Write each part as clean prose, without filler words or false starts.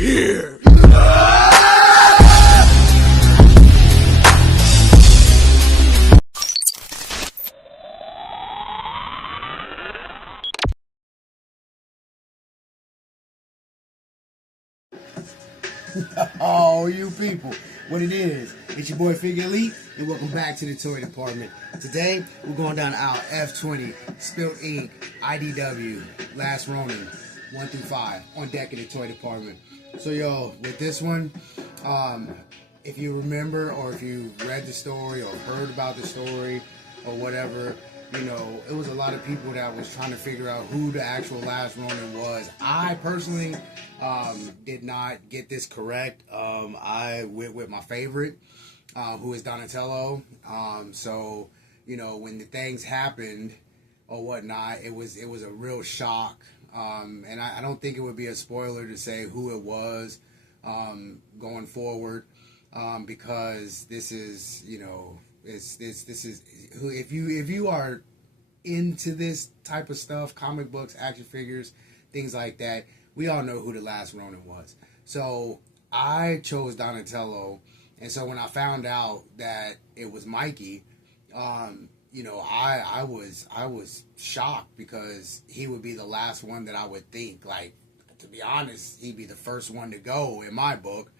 here. Oh, you people. What it is, it's your boy Figure Elite, and welcome back to the toy department. Today, we're going down aisle F20, Spilt Ink, IDW, Last Ronin, 1 through 5, on deck in the toy department. So, yo, with this one, if you remember, or if you read the story, or heard about the story, or whatever, you know, it was a lot of people that was trying to figure out who the actual Last Ronin was. I personally did not get this correct. I went with my favorite, who is Donatello. So, you know, when the things happened or whatnot, it was a real shock. And I don't think it would be a spoiler to say who it was going forward, because this is, you know, this is who, if you are into this type of stuff, comic books, action figures, things like that, we all know who the Last Ronin was. So I chose Donatello, and so when I found out that it was Mikey, you know, I was shocked, because he would be the last one that I would think, like, to be honest, he'd be the first one to go in my book.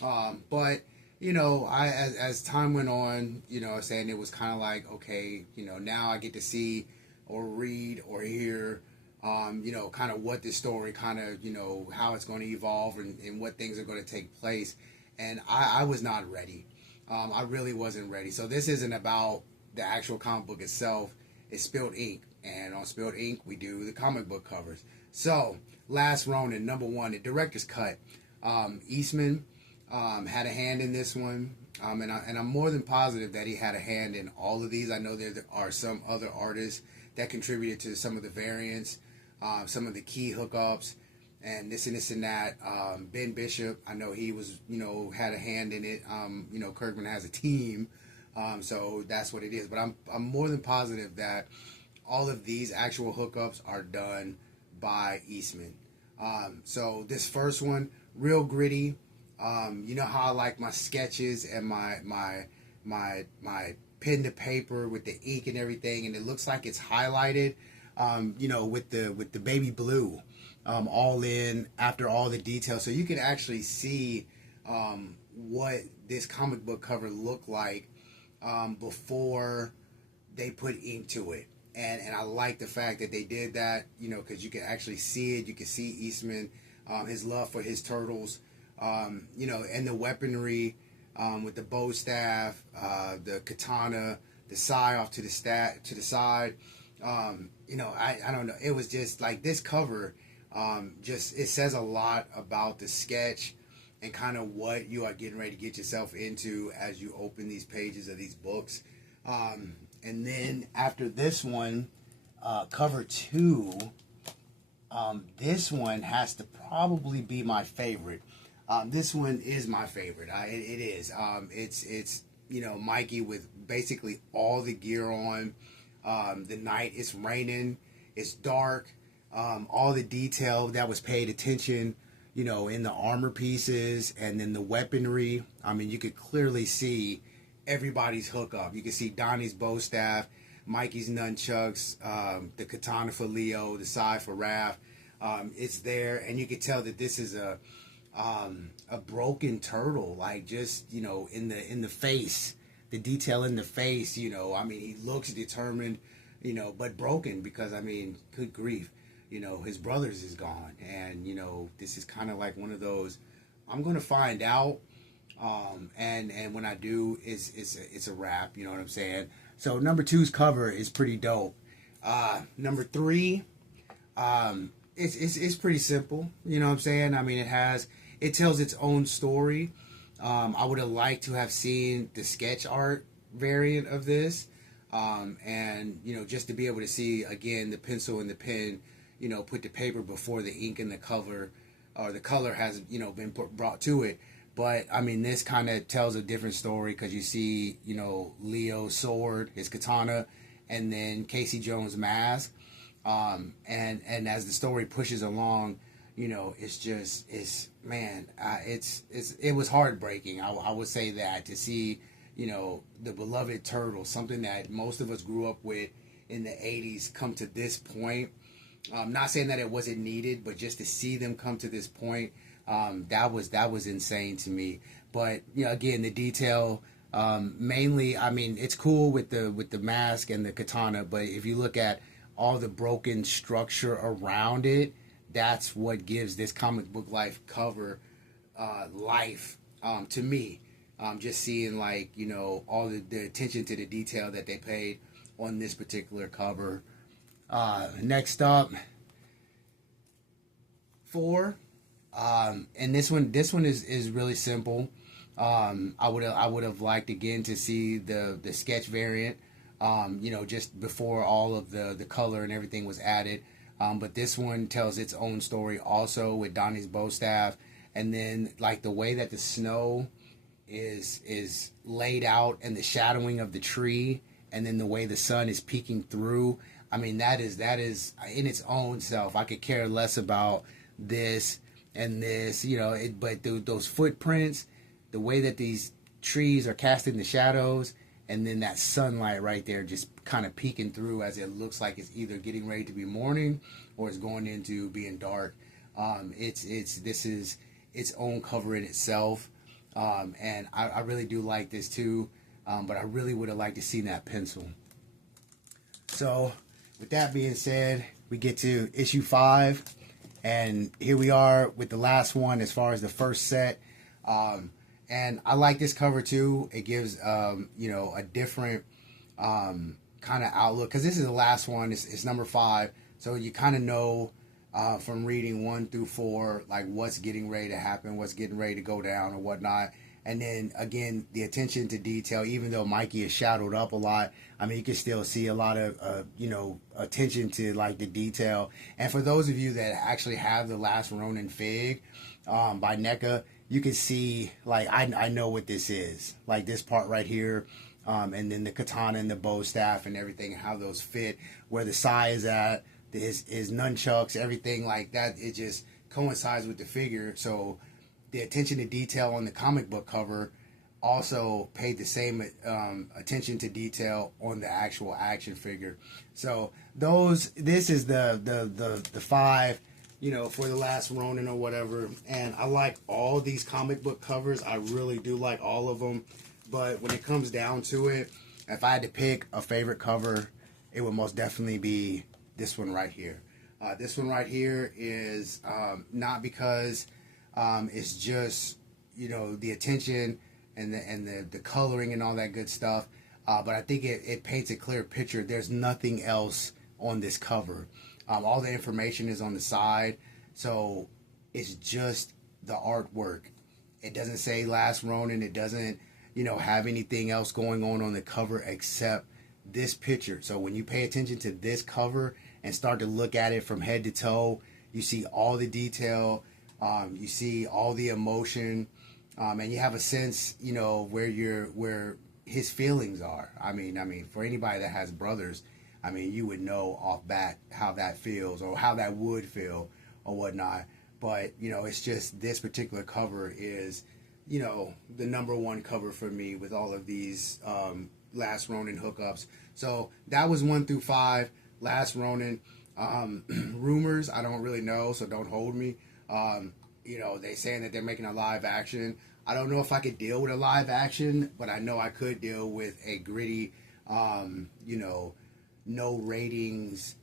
But you know, as time went on, you know, saying it was kind of like, okay, you know, now I get to see or read or hear, you know, kind of what this story kind of, you know, how it's going to evolve, and what things are going to take place. And I was not ready. I really wasn't ready. So this isn't about the actual comic book itself. It's Spilt Ink. And on Spilt Ink, we do the comic book covers. So, Last Ronin, #1, the director's cut. Eastman had a hand in this one, and I'm more than positive that he had a hand in all of these. I know there are some other artists that contributed to some of the variants, some of the key hookups, and this and that. Ben Bishop, I know he was, you know, had a hand in it. You know, Kirkman has a team, so that's what it is. But I'm more than positive that all of these actual hookups are done by Eastman. So this first one, real gritty. You know how I like my sketches and my pen to paper with the ink and everything, and it looks like it's highlighted, you know, with the baby blue, all in after all the details, so you can actually see what this comic book cover looked like before they put ink to it. And I like the fact that they did that, you know, because you can actually see it. You can see Eastman, his love for his turtles. You know, and the weaponry, with the bow staff, the katana, the sai off to the side. You know, I don't know. It was just like this cover. Just, it says a lot about the sketch and kind of what you are getting ready to get yourself into as you open these pages of these books. And then after this one, cover 2, this one has to probably be my favorite. This one is my favorite. It is. It's you know, Mikey with basically all the gear on. The night, it's raining, it's dark. All the detail that was paid attention, you know, in the armor pieces, and then the weaponry. I mean, you could clearly see everybody's hookup. You can see Donnie's bow staff, Mikey's nunchucks, the katana for Leo, the sai for Raph. It's there, and you can tell that this is a broken turtle, like, just, you know, in the face, the detail in the face, you know, I mean, he looks determined, you know, but broken, because, I mean, good grief, you know, his brothers is gone, and, you know, this is kind of like one of those, I'm gonna find out, and when I do, it's a wrap, you know what I'm saying? So number 2's cover is pretty dope. Number 3, it's pretty simple, you know what I'm saying? I mean, it tells its own story. I would have liked to have seen the sketch art variant of this, and, you know, just to be able to see again the pencil and the pen, you know, put the paper before the ink and the cover, or the color has, you know, been brought to it. But I mean, this kind of tells a different story, because you see, you know, Leo's sword, his katana, and then Casey Jones' mask. And as the story pushes along, you know, man, it was heartbreaking. I would say that, to see, you know, the beloved turtle, something that most of us grew up with in the 80s, come to this point. Not saying that it wasn't needed, but just to see them come to this point, that was insane to me. But, you know, again, the detail, mainly, I mean, it's cool with the mask and the katana, but if you look at all the broken structure around it, that's what gives this comic book life cover life, to me. Just seeing, like, you know, all the attention to the detail that they paid on this particular cover. Next up, 4. And this one is really simple. I would have liked, again, to see the sketch variant, you know, just before all of the color and everything was added. But this one tells its own story also, with Donnie's bow staff, and then, like, the way that the snow is laid out, and the shadowing of the tree, and then the way the sun is peeking through. I mean, that is in its own self. I could care less about this and this, you know, but those footprints, the way that these trees are casting the shadows, and then that sunlight right there just kind of peeking through, as it looks like it's either getting ready to be morning or it's going into being dark. This is its own cover in itself. And I really do like this too. But I really would have liked to see that pencil. So with that being said, we get to issue 5, and here we are with the last one as far as the first set. And I like this cover too. It gives, you know, a different kind of outlook, because this is the last one. It's number 5, so you kind of know from reading 1 through 4, like, what's getting ready to happen, what's getting ready to go down or whatnot. And then, again, the attention to detail, even though Mikey is shadowed up a lot, I mean, you can still see a lot of, you know, attention to, like, the detail. And for those of you that actually have the Last Ronin fig by NECA, you can see, like, I know what this is. Like, this part right here, and then the katana and the bow staff and everything, how those fit, where the sai is at, his nunchucks, everything like that. It just coincides with the figure. So the attention to detail on the comic book cover also paid the same attention to detail on the actual action figure. So this is the 5, you know, for the Last Ronin or whatever. And I like all these comic book covers. I really do like all of them. But when it comes down to it, if I had to pick a favorite cover, it would most definitely be this one right here. This one right here is not because it's just, you know, the attention and the coloring and all that good stuff, but I think it paints a clear picture. There's nothing else on this cover. All the information is on the side, so it's just the artwork. It doesn't say Last Ronin. It doesn't, you know, have anything else going on the cover except this picture. So when you pay attention to this cover and start to look at it from head to toe, you see all the detail, you see all the emotion, and you have a sense, you know, where his feelings are. I mean, for anybody that has brothers, I mean, you would know off bat how that feels, or how that would feel, or whatnot. But, you know, it's just, this particular cover is, you know, the number 1 cover for me with all of these Last Ronin hookups. So that was 1 through 5, Last Ronin. Rumors, I don't really know, so don't hold me. You know, they saying that they're making a live action. I don't know if I could deal with a live action, but I know I could deal with a gritty, you know, no ratings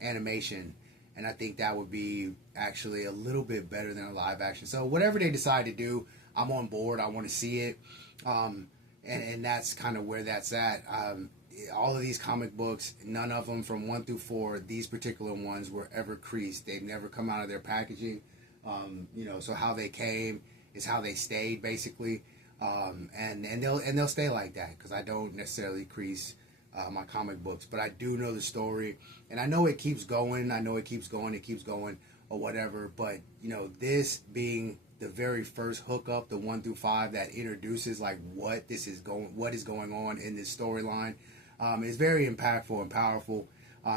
animation. And I think that would be actually a little bit better than a live action. So whatever they decide to do, I'm on board. I want to see it. And that's kind of where that's at. All of these comic books, none of them from 1 through 4, these particular ones were ever creased. They've never come out of their packaging. You know, so how they came is how they stayed, basically. And they'll stay like that, because I don't necessarily crease my comic books, but I do know the story, and I know it keeps going. I know it keeps going, or whatever. But, you know, this being the very first hookup, the 1 through 5, that introduces, like, what is going on in this storyline, is very impactful and powerful.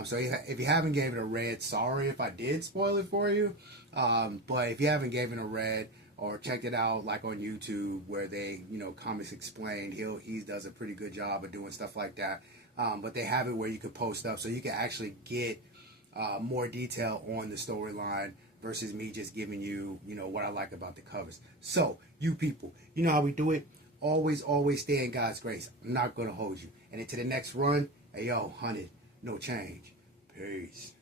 So if you haven't gave it a read, sorry if I did spoil it for you. But if you haven't given it a read or checked it out, like on YouTube where they, comics explained, he does a pretty good job of doing stuff like that. But they have it where you could post up, so you can actually get more detail on the storyline versus me just giving you, what I like about the covers. So, you people, you know how we do it. Always, always stay in God's grace. I'm not going to hold you. And into the next run, hey, yo, 100, no change. Peace.